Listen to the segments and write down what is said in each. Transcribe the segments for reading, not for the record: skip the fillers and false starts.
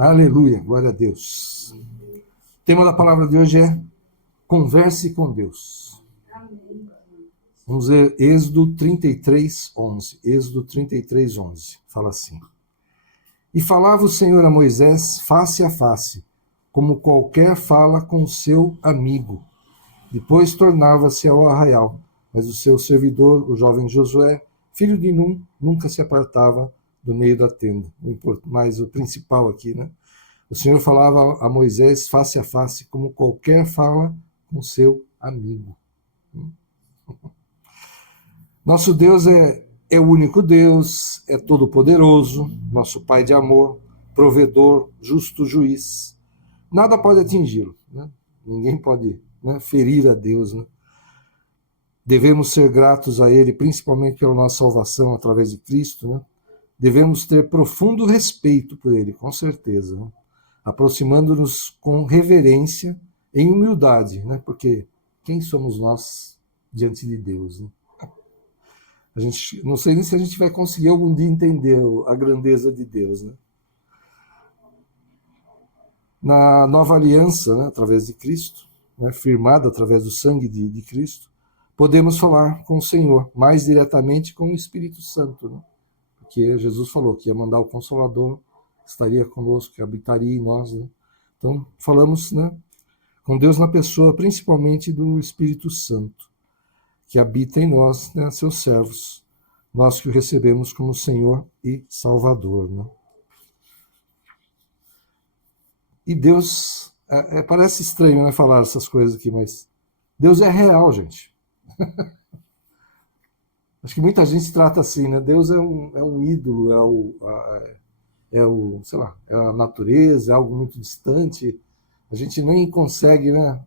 Aleluia, glória a Deus. O tema da palavra de hoje é converse com Deus. Vamos ver Êxodo 33, 11. Êxodo 33, 11. Fala assim. E falava o Senhor a Moisés face a face, como qualquer fala com seu amigo. Depois tornava-se ao arraial, mas o seu servidor, o jovem Josué, filho de Num, nunca se apartava do meio da tenda. Mas o principal aqui, né? O Senhor falava a Moisés face a face, como qualquer fala com seu amigo. Nosso Deus é o único Deus, é todo-poderoso, nosso Pai de amor, provedor, justo juiz. Nada pode atingi-lo, né? Ninguém pode, né, ferir a Deus, né? Devemos ser gratos a Ele, principalmente pela nossa salvação através de Cristo, né? Devemos ter profundo respeito por Ele, com certeza, né? Aproximando-nos com reverência, em humildade, né? Porque quem somos nós diante de Deus, né? A gente, não sei nem se a gente vai conseguir algum dia entender a grandeza de Deus, né? Na nova aliança, né, através de Cristo, né, firmada através do sangue de Cristo, podemos falar com o Senhor, mais diretamente com o Espírito Santo, né? Porque Jesus falou que ia mandar o Consolador, estaria conosco, que habitaria em nós, né? Então, falamos, né, com Deus na pessoa, principalmente do Espírito Santo, que habita em nós, né, seus servos, nós que o recebemos como Senhor e Salvador, né? E Deus, parece estranho, né, falar essas coisas aqui, mas Deus é real, gente. Acho que muita gente trata assim, né? Deus é um ídolo, sei lá, é a natureza, é algo muito distante. A gente nem consegue, né,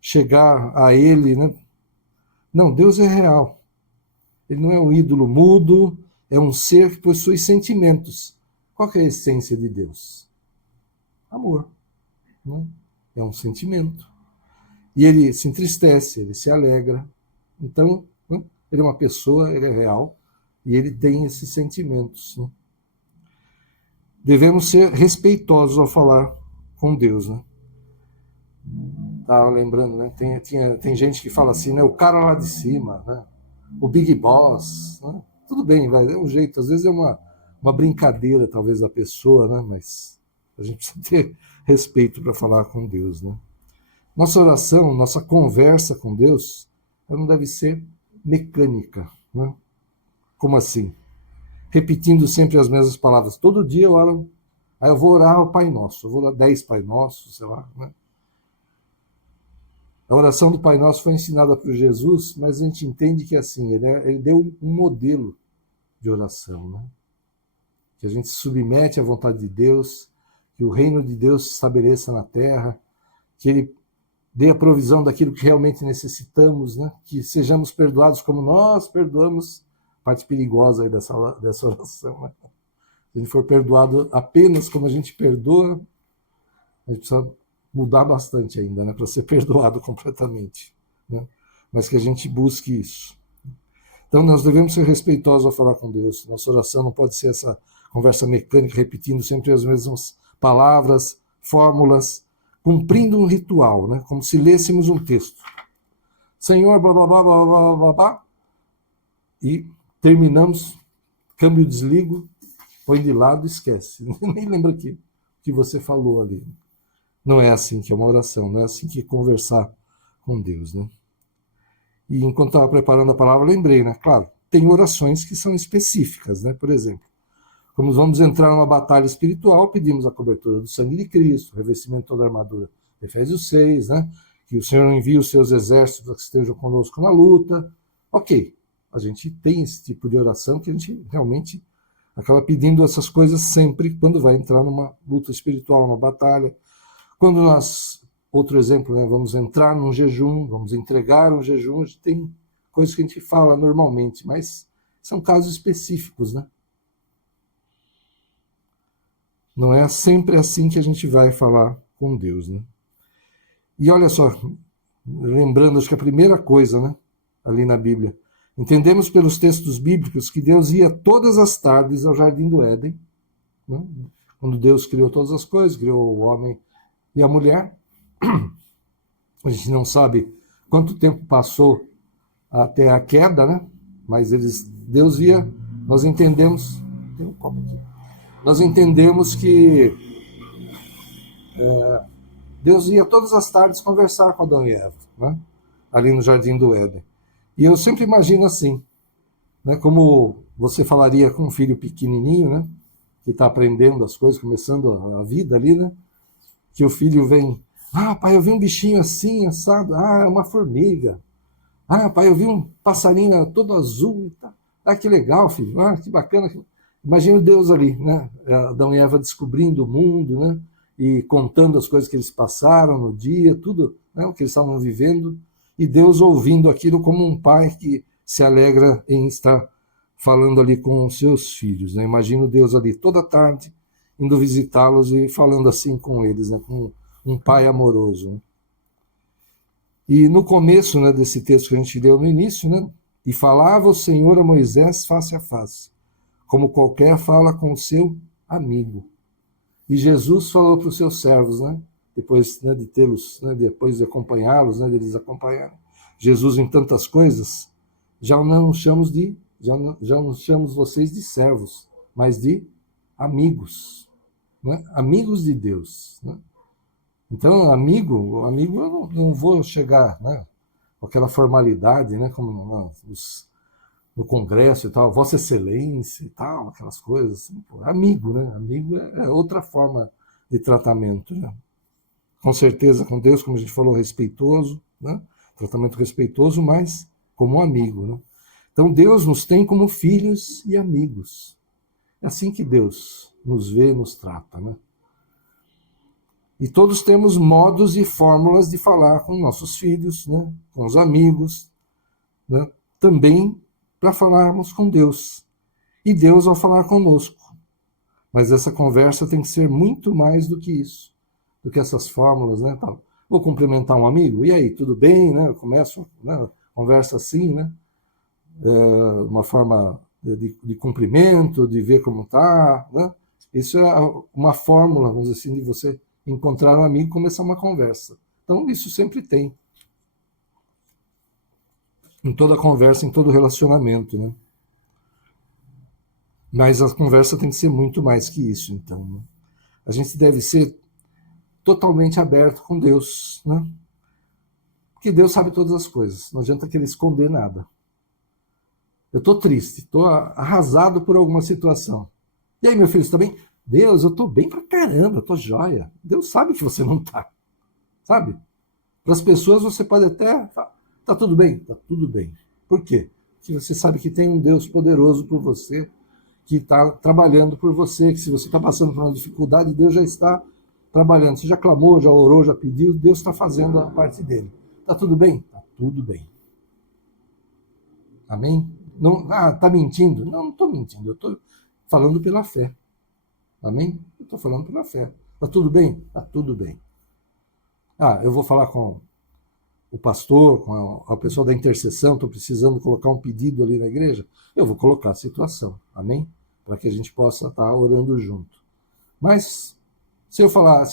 chegar a Ele, né? Não, Deus é real. Ele não é um ídolo mudo, é um ser que possui sentimentos. Qual que é a essência de Deus? Amor, né? É um sentimento. E ele se entristece, ele se alegra. Então, né, ele é uma pessoa, ele é real, e ele tem esses sentimentos, né? Devemos ser respeitosos ao falar com Deus, né? Estava lembrando, né? Tem gente que fala assim, né? O cara lá de cima, né? O Big Boss, né? Tudo bem, vai, é um jeito, às vezes é uma brincadeira, talvez, da pessoa, né? Mas a gente precisa ter respeito para falar com Deus, né? Nossa oração, nossa conversa com Deus, ela não deve ser mecânica, né? Como assim? Repetindo sempre as mesmas palavras. Todo dia eu oro, aí eu vou orar o Pai Nosso, eu vou orar 10 Pai Nossos, sei lá, né? A oração do Pai Nosso foi ensinada por Jesus, mas a gente entende que assim, ele deu um modelo de oração, né? Que a gente se submete à vontade de Deus, que o reino de Deus se estabeleça na terra, que Ele dê a provisão daquilo que realmente necessitamos, né? Que sejamos perdoados como nós perdoamos. Parte perigosa aí dessa oração, né? Se a gente for perdoado apenas como a gente perdoa, a gente precisa mudar bastante ainda, né? Para ser perdoado completamente, né? Mas que a gente busque isso. Então nós devemos ser respeitosos ao falar com Deus. Nossa oração não pode ser essa conversa mecânica, repetindo sempre as mesmas palavras, fórmulas, cumprindo um ritual, né? Como se lêssemos um texto. Senhor, blá, blá, blá, blá, blá, blá, blá, e terminamos, câmbio, desligo, põe de lado e esquece. Nem lembra o que você falou ali. Não é assim que é uma oração, não é assim que é conversar com Deus, né? E enquanto estava preparando a palavra, lembrei, né? Claro, tem orações que são específicas, né? Por exemplo, como vamos entrar numa batalha espiritual, pedimos a cobertura do sangue de Cristo, revestimento da armadura, Efésios 6, né? Que o Senhor envie os seus exércitos para que estejam conosco na luta. Ok, a gente tem esse tipo de oração que a gente realmente acaba pedindo essas coisas sempre quando vai entrar numa luta espiritual, numa batalha. Quando nós, outro exemplo, né, vamos entrar num jejum, vamos entregar um jejum, a gente tem coisas que a gente fala normalmente, mas são casos específicos, né? Não é sempre assim que a gente vai falar com Deus, né? E olha só, lembrando, acho que a primeira coisa, né, ali na Bíblia, entendemos pelos textos bíblicos que Deus ia todas as tardes ao Jardim do Éden, né, Quando Deus criou todas as coisas, criou o homem e a mulher, a gente não sabe quanto tempo passou até a queda, né? Mas Deus via, nós entendemos, tem um copo aqui, nós entendemos que Deus ia todas as tardes conversar com Adão e Eva, né? Ali no Jardim do Éden. E eu sempre imagino assim, né? Como você falaria com um filho pequenininho, né? Que está aprendendo as coisas, começando a vida ali, né? Que o filho vem, pai, eu vi um bichinho assim, assado, é uma formiga. Pai, eu vi um passarinho todo azul e tal. Que legal, filho, que bacana. Imagina Deus ali, né? Adão e Eva descobrindo o mundo, né? E contando as coisas que eles passaram no dia, tudo, né? O que eles estavam vivendo, e Deus ouvindo aquilo como um pai que se alegra em estar falando ali com os seus filhos, né? Imagino Deus ali toda tarde, indo visitá-los e falando assim com eles, né? Com um pai amoroso, né? E no começo, né, desse texto que a gente leu no início, né? E falava o Senhor a Moisés face a face, como qualquer fala com o seu amigo. E Jesus falou para os seus servos, né? Depois, né, de tê-los, né, depois de acompanhá-los, né, deles acompanharem Jesus em tantas coisas, já não chamamos vocês de servos, mas de amigos, né? Amigos de Deus, né? Então, amigo eu não vou chegar, né, com aquela formalidade, né, como no Congresso e tal, Vossa Excelência e tal, aquelas coisas. Assim, amigo, né? Amigo é outra forma de tratamento, né? Com certeza com Deus, como a gente falou, respeitoso, né? Tratamento respeitoso, mas como amigo, né? Então Deus nos tem como filhos e amigos. É assim que Deus nos vê e nos trata, né? E todos temos modos e fórmulas de falar com nossos filhos, né? Com os amigos, né? Também para falarmos com Deus. E Deus vai falar conosco. Mas essa conversa tem que ser muito mais do que isso, do que essas fórmulas, né? Tal. Vou cumprimentar um amigo, e aí, tudo bem, né? Eu começo, né, conversa assim, né? Uma forma de cumprimento, de ver como está, né? Isso é uma fórmula, vamos dizer assim, de você encontrar um amigo e começar uma conversa. Então, isso sempre tem. Em toda conversa, em todo relacionamento, né? Mas a conversa tem que ser muito mais que isso, então, né? A gente deve ser totalmente aberto com Deus, né? Porque Deus sabe todas as coisas, não adianta querer esconder nada. Eu estou triste, estou arrasado por alguma situação. E aí, meu filho, você está bem? Deus, eu estou bem pra caramba, eu estou joia. Deus sabe que você não está, sabe? Para as pessoas você pode até falar, tá tudo bem? Tá tudo bem. Por quê? Porque você sabe que tem um Deus poderoso por você, que está trabalhando por você, que se você está passando por uma dificuldade, Deus já está trabalhando. Você já clamou, já orou, já pediu, Deus está fazendo a parte dele. Tá tudo bem? Tá tudo bem. Amém? Não, tá mentindo? Não estou mentindo, eu estou falando pela fé. Amém? Eu estou falando pela fé. Tá tudo bem? Tá tudo bem. Eu vou falar com o pastor, com a pessoa da intercessão, estou precisando colocar um pedido ali na igreja, eu vou colocar a situação, amém? Para que a gente possa estar orando junto. Mas, se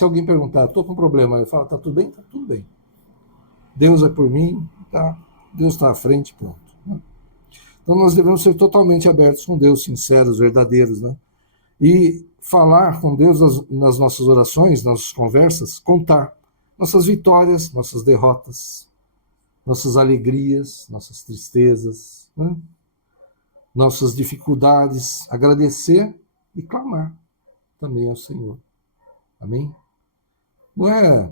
alguém perguntar, estou com um problema, eu falo, tá tudo bem? Tá tudo bem. Deus é por mim, tá? Deus está à frente, pronto. Né? Então nós devemos ser totalmente abertos com Deus, sinceros, verdadeiros, né? E falar com Deus nas nossas orações, nas nossas conversas, contar nossas vitórias, nossas derrotas, nossas alegrias, nossas tristezas, né? Nossas dificuldades, agradecer e clamar também ao Senhor. Amém? Não é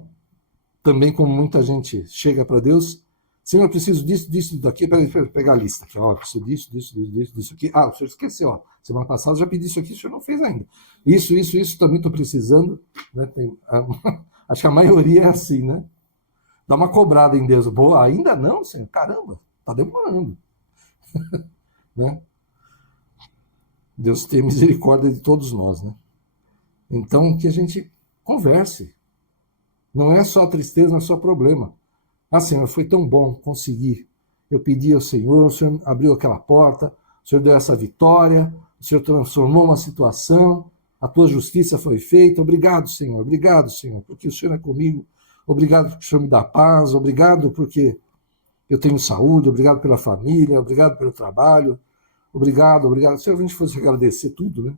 também como muita gente chega para Deus, Senhor, eu preciso disso, daqui, para pegar a lista aqui, ó, preciso disso aqui. O senhor esqueceu, ó, semana passada eu já pedi isso aqui, o senhor não fez ainda. Isso, também estou precisando, né? Acho que a maioria é assim, né? Dá uma cobrada em Deus. Boa, ainda não, Senhor? Caramba, está demorando. Né? Deus tem misericórdia de todos nós, né? Então, que a gente converse. Não é só tristeza, não é só problema. Senhor, foi tão bom conseguir. Eu pedi ao Senhor, o Senhor abriu aquela porta, o Senhor deu essa vitória, o Senhor transformou uma situação. a tua justiça foi feita. Obrigado, Senhor, porque o Senhor é comigo. Obrigado porque o Senhor me dá paz. Obrigado porque eu tenho saúde. Obrigado pela família. Obrigado pelo trabalho. Obrigado. Se a gente fosse agradecer tudo, né?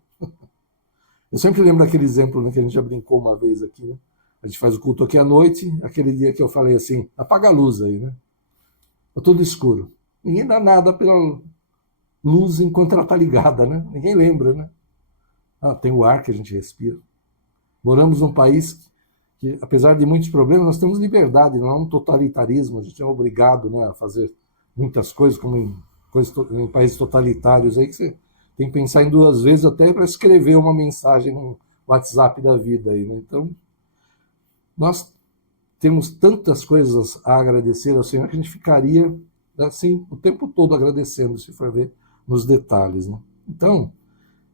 Eu sempre lembro daquele exemplo, né, que a gente já brincou uma vez aqui, né? A gente faz o culto aqui à noite, aquele dia que eu falei assim, apaga a luz aí, né? Tá tudo escuro. Ninguém dá nada pela luz enquanto ela está ligada, né? Ninguém lembra, né? Tem o ar que a gente respira. Moramos num país que, apesar de muitos problemas, nós temos liberdade, não é um totalitarismo, a gente é obrigado, né, a fazer muitas coisas, como em países totalitários aí, que você tem que pensar em duas vezes até para escrever uma mensagem no WhatsApp da vida aí, né? Então, nós temos tantas coisas a agradecer ao Senhor que a gente ficaria assim o tempo todo agradecendo, se for ver nos detalhes, né? Então,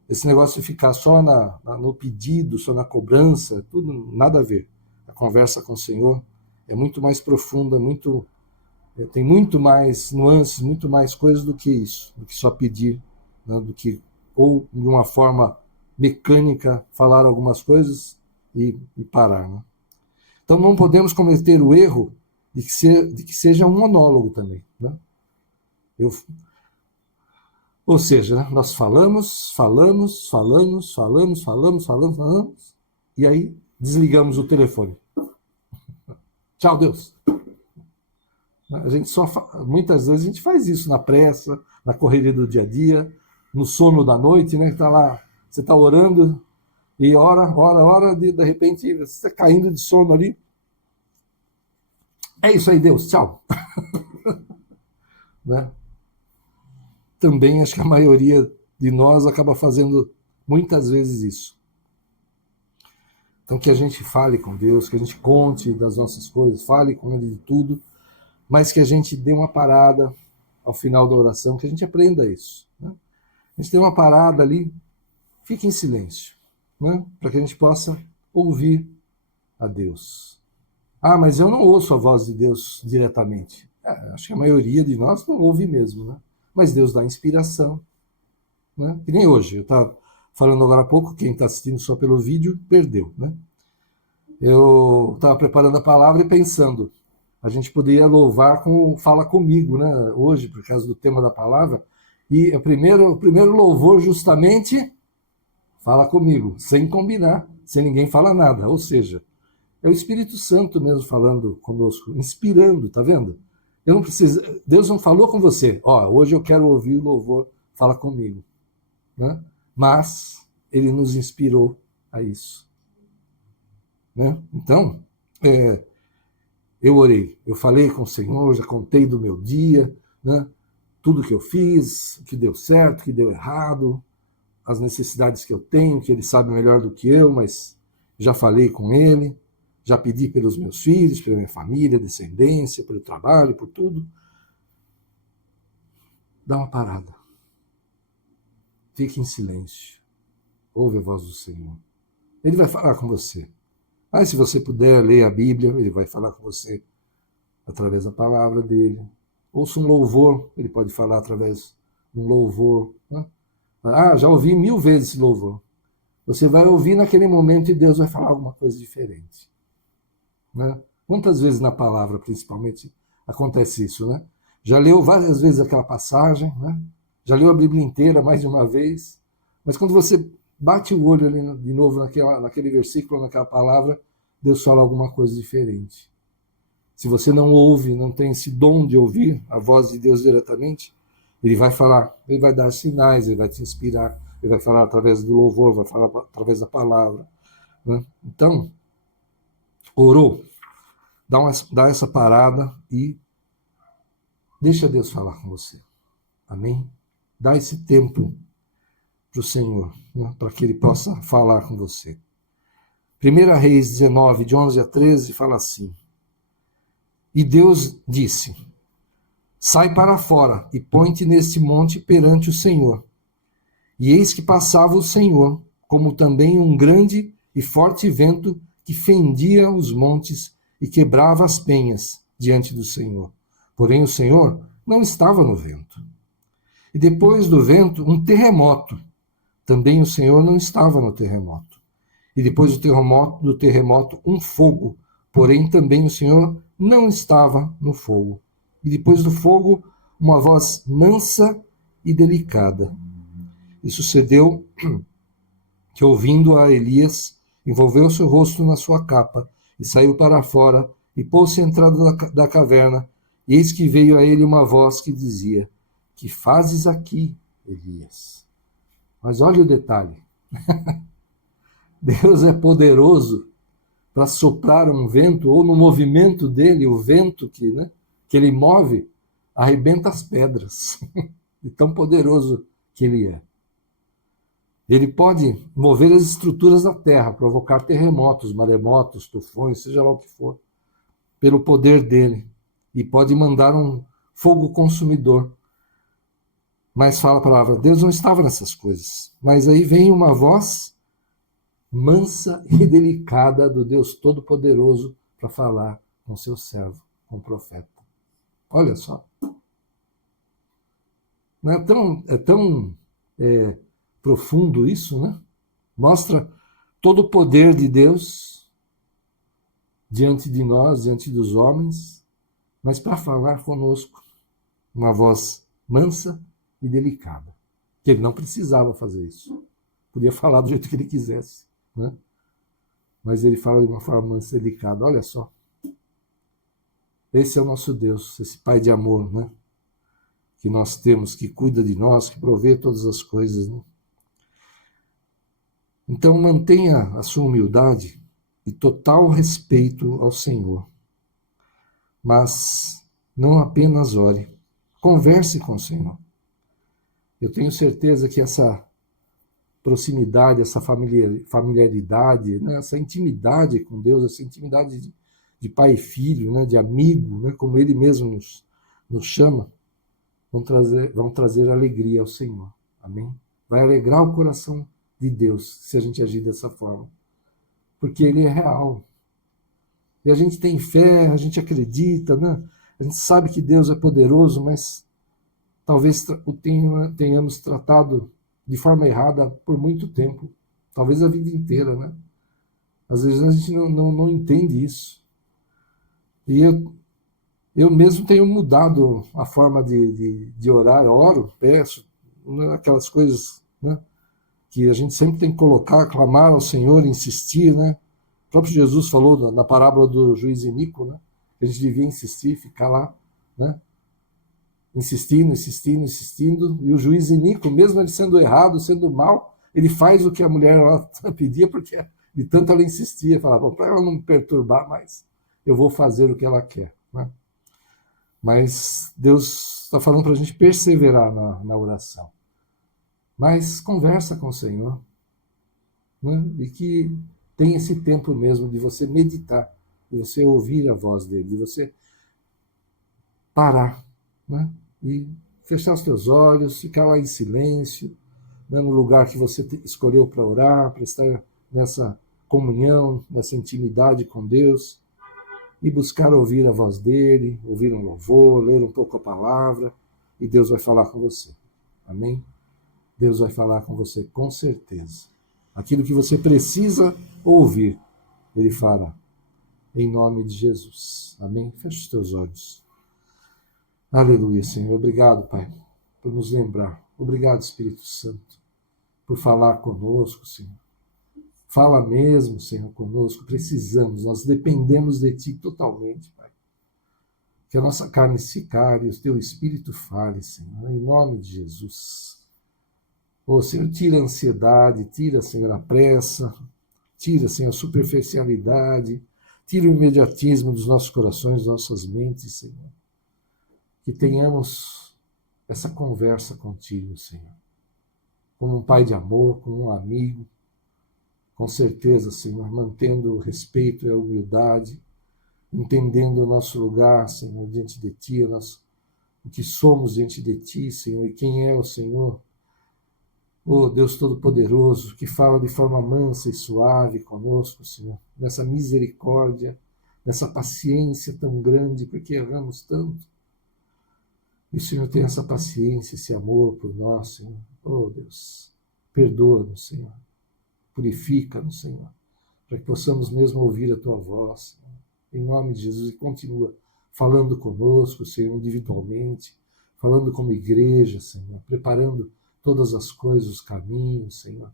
esse negócio de ficar só no pedido, só na cobrança, tudo nada a ver. A conversa com o Senhor é muito mais profunda, tem muito mais nuances, muito mais coisas do que isso, do que só pedir, né, do que, ou de uma forma mecânica, falar algumas coisas e parar. Né? Então não podemos cometer o erro de que seja um monólogo também. Né? Ou seja, né, nós falamos, e aí desligamos o telefone. Tchau, Deus. A gente muitas vezes a gente faz isso na pressa, na correria do dia a dia, no sono da noite, né? Tá lá, você está orando e ora, de repente você está caindo de sono ali. É isso aí, Deus, tchau. Né? Também acho que a maioria de nós acaba fazendo muitas vezes isso. Então que a gente fale com Deus, que a gente conte das nossas coisas, fale com Ele de tudo, mas que a gente dê uma parada ao final da oração, que a gente aprenda isso. Né? A gente dê uma parada ali, fique em silêncio, né? Para que a gente possa ouvir a Deus. Mas eu não ouço a voz de Deus diretamente. Acho que a maioria de nós não ouve mesmo, né? Mas Deus dá inspiração. Né? Que nem hoje, eu estava falando agora há pouco, quem está assistindo só pelo vídeo, perdeu. Né? Eu estava preparando a palavra e pensando, a gente poderia louvar com Fala Comigo, né? Hoje, por causa do tema da palavra, e o primeiro louvor justamente Fala Comigo, sem combinar, sem ninguém falar nada, ou seja, é o Espírito Santo mesmo falando conosco, inspirando, tá vendo? Eu não preciso, Deus não falou com você, hoje eu quero ouvir o louvor Fala Comigo, né? Mas Ele nos inspirou a isso. Né? Então, eu orei, eu falei com o Senhor, já contei do meu dia, né? Tudo que eu fiz, o que deu certo, o que deu errado, as necessidades que eu tenho, que Ele sabe melhor do que eu, mas já falei com Ele, já pedi pelos meus filhos, pela minha família, descendência, pelo trabalho, por tudo. Dá uma parada. Fique em silêncio. Ouve a voz do Senhor. Ele vai falar com você. Se você puder ler a Bíblia, Ele vai falar com você através da palavra dEle. Ouça um louvor, Ele pode falar através de um louvor. Né? Já ouvi 1000 vezes esse louvor. Você vai ouvir naquele momento e Deus vai falar alguma coisa diferente. Né? Quantas vezes na palavra, principalmente, acontece isso, né? Já leu várias vezes aquela passagem, né? Já leu a Bíblia inteira mais de uma vez, mas quando você bate o olho ali de novo naquele versículo, naquela palavra, Deus fala alguma coisa diferente. Se você não ouve, não tem esse dom de ouvir a voz de Deus diretamente, Ele vai falar, Ele vai dar sinais, Ele vai te inspirar, Ele vai falar através do louvor, vai falar através da palavra. Né? Então, orou, dá essa parada e deixa Deus falar com você. Amém? Dá esse tempo para o Senhor, né, para que Ele possa falar com você. 1 Reis 19, de 11 a 13, fala assim: E Deus disse: Sai para fora e põe-te neste monte perante o Senhor. E eis que passava o Senhor, como também um grande e forte vento que fendia os montes e quebrava as penhas diante do Senhor. Porém o Senhor não estava no vento. E depois do vento, um terremoto, também o Senhor não estava no terremoto. E depois do terremoto, um fogo, porém também o Senhor não estava no fogo. E depois do fogo, uma voz mansa e delicada. E sucedeu que, ouvindo a Elias, envolveu seu rosto na sua capa e saiu para fora e pôs-se à entrada da caverna. E eis que veio a ele uma voz que dizia: que fazes aqui, Elias? Mas olha o detalhe. Deus é poderoso para soprar um vento, ou no movimento dele, o vento que ele move, arrebenta as pedras. De tão poderoso que ele é. Ele pode mover as estruturas da terra, provocar terremotos, maremotos, tufões, seja lá o que for, pelo poder dele. E pode mandar um fogo consumidor. Mas fala a palavra, Deus não estava nessas coisas. Mas aí vem uma voz mansa e delicada do Deus Todo-Poderoso para falar com seu servo, com o profeta. Olha só. Não é tão profundo isso, né? Mostra todo o poder de Deus diante de nós, diante dos homens, mas para falar conosco, uma voz mansa e delicada. Que ele não precisava fazer isso. Podia falar do jeito que ele quisesse, né? Mas ele fala de uma forma mansa e delicada. Olha só. Esse é o nosso Deus, esse Pai de amor, né? Que nós temos, que cuida de nós, que provê todas as coisas, né? Então mantenha a sua humildade e total respeito ao Senhor. Mas não apenas ore, converse com o Senhor. Eu tenho certeza que essa proximidade, essa familiaridade, né, essa intimidade com Deus, essa intimidade de pai e filho, né, de amigo, né, como Ele mesmo nos chama, vão trazer alegria ao Senhor. Amém? Vai alegrar o coração de Deus se a gente agir dessa forma. Porque Ele é real. E a gente tem fé, a gente acredita, né? A gente sabe que Deus é poderoso, mas talvez o tenhamos tratado de forma errada por muito tempo. Talvez a vida inteira, né? Às vezes a gente não entende isso. E eu mesmo tenho mudado a forma de orar. Eu oro, peço, aquelas coisas, né, que a gente sempre tem que colocar, clamar ao Senhor, insistir, né? O próprio Jesus falou na parábola do juiz Inico, né, que a gente devia insistir, ficar lá, né, insistindo, e o juiz Inico, mesmo ele sendo errado, sendo mal, ele faz o que a mulher lá pedia, porque de tanto ela insistia, falava, bom, para ela não me perturbar mais, eu vou fazer o que ela quer, né? Mas Deus está falando para a gente perseverar na oração. Mas conversa com o Senhor, né? E que tem esse tempo mesmo de você meditar, de você ouvir a voz dele, de você parar, né? E fechar os teus olhos, ficar lá em silêncio, né? No lugar que você escolheu para orar, para estar nessa comunhão, nessa intimidade com Deus, e buscar ouvir a voz dele, ouvir um louvor, ler um pouco a palavra, e Deus vai falar com você. Amém? Deus vai falar com você com certeza. Aquilo que você precisa ouvir, Ele fará. Em nome de Jesus. Amém? Feche os teus olhos. Aleluia, Senhor. Obrigado, Pai, por nos lembrar. Obrigado, Espírito Santo, por falar conosco, Senhor. Fala mesmo, Senhor, conosco. Precisamos, nós dependemos de Ti totalmente, Pai. Que a nossa carne se cale, o Teu Espírito fale, Senhor, em nome de Jesus. Ô, Senhor, tira a ansiedade, tira, Senhor, a pressa, tira, Senhor, a superficialidade, tira o imediatismo dos nossos corações, das nossas mentes, Senhor. Que tenhamos essa conversa contigo, Senhor. Como um pai de amor, como um amigo, com certeza, Senhor, mantendo o respeito e a humildade, entendendo o nosso lugar, Senhor, diante de Ti, o que somos diante de Ti, Senhor, e quem é o Senhor. Oh, Deus Todo-Poderoso, que fala de forma mansa e suave conosco, Senhor, nessa misericórdia, nessa paciência tão grande, porque erramos tanto. E o Senhor tem essa paciência, esse amor por nós, Senhor. Oh, Deus, Perdoa-nos, Senhor. Purifica-nos, Senhor, para que possamos mesmo ouvir a Tua voz, Senhor. Em nome de Jesus, e continua falando conosco, Senhor, individualmente, falando como igreja, Senhor, preparando todas as coisas, os caminhos, Senhor,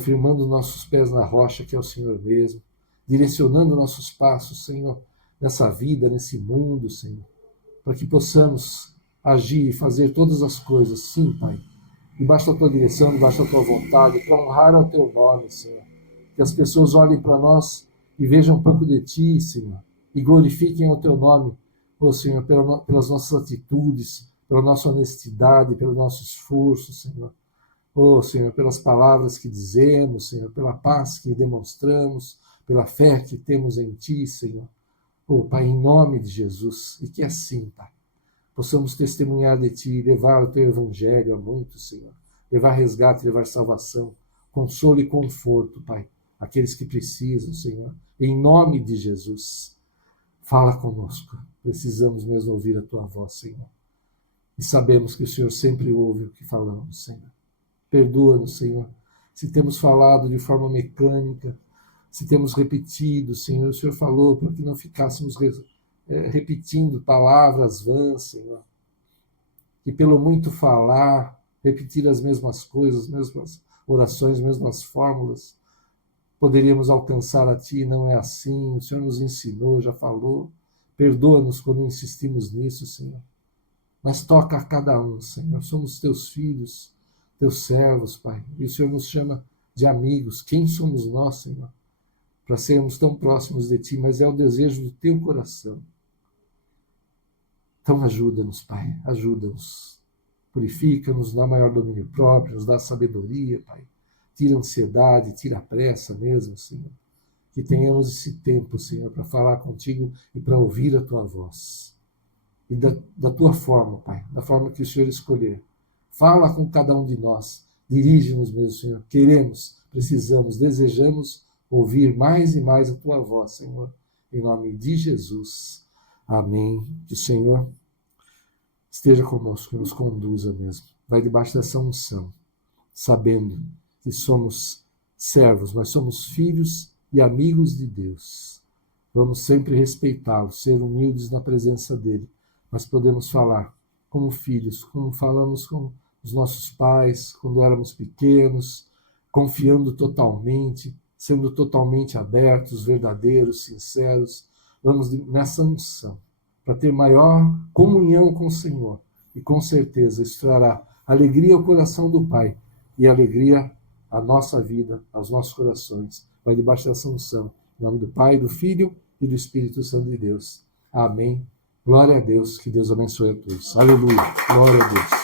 firmando nossos pés na rocha, que é o Senhor mesmo, direcionando nossos passos, Senhor, nessa vida, nesse mundo, Senhor, para que possamos agir e fazer todas as coisas, sim, Pai, debaixo da Tua direção, debaixo da Tua vontade, para honrar o Teu nome, Senhor. Que as pessoas olhem para nós e vejam um pouco de Ti, Senhor, e glorifiquem o Teu nome, Senhor, pelas nossas atitudes, pela nossa honestidade, pelo nosso esforço, Senhor. Senhor, pelas palavras que dizemos, Senhor, pela paz que demonstramos, pela fé que temos em Ti, Senhor. Pai, em nome de Jesus, e que assim, Pai, possamos testemunhar de Ti, levar o Teu Evangelho a muitos, Senhor, levar resgate, levar salvação, consolo e conforto, Pai, aqueles que precisam, Senhor, em nome de Jesus. Fala conosco, precisamos mesmo ouvir a Tua voz, Senhor, e sabemos que o Senhor sempre ouve o que falamos, Senhor. Perdoa-nos, Senhor, se temos falado de forma mecânica, se temos repetido, Senhor, o Senhor falou para que não ficássemos repetindo palavras vãs, Senhor, e pelo muito falar, repetir as mesmas coisas, as mesmas orações, as mesmas fórmulas, poderíamos alcançar a Ti, não é assim, o Senhor nos ensinou, já falou, perdoa-nos quando insistimos nisso, Senhor, mas toca a cada um, Senhor, somos Teus filhos, Teus servos, Pai, e o Senhor nos chama de amigos, quem somos nós, Senhor, para sermos tão próximos de Ti, mas é o desejo do Teu coração. Então ajuda-nos, Pai, ajuda-nos, purifica-nos, dá maior domínio próprio, nos dá sabedoria, Pai, tira a ansiedade, tira a pressa mesmo, Senhor, que tenhamos esse tempo, Senhor, para falar contigo e para ouvir a Tua voz, e da Tua forma, Pai, da forma que o Senhor escolher. Fala com cada um de nós, dirige-nos mesmo, Senhor, queremos, precisamos, desejamos ouvir mais e mais a Tua voz, Senhor, em nome de Jesus. Amém. Que o Senhor esteja conosco, nos conduza mesmo. Vai debaixo dessa unção, sabendo que somos servos, nós somos filhos e amigos de Deus. Vamos sempre respeitá-lo, ser humildes na presença dele, mas podemos falar como filhos, como falamos com os nossos pais quando éramos pequenos, confiando totalmente, sendo totalmente abertos, verdadeiros, sinceros. Vamos nessa unção, para ter maior comunhão com o Senhor. E com certeza isso trará alegria ao coração do Pai e alegria à nossa vida, aos nossos corações. Vai debaixo dessa unção. Em nome do Pai, do Filho e do Espírito Santo de Deus. Amém. Glória a Deus. Que Deus abençoe a todos. Aleluia. Glória a Deus.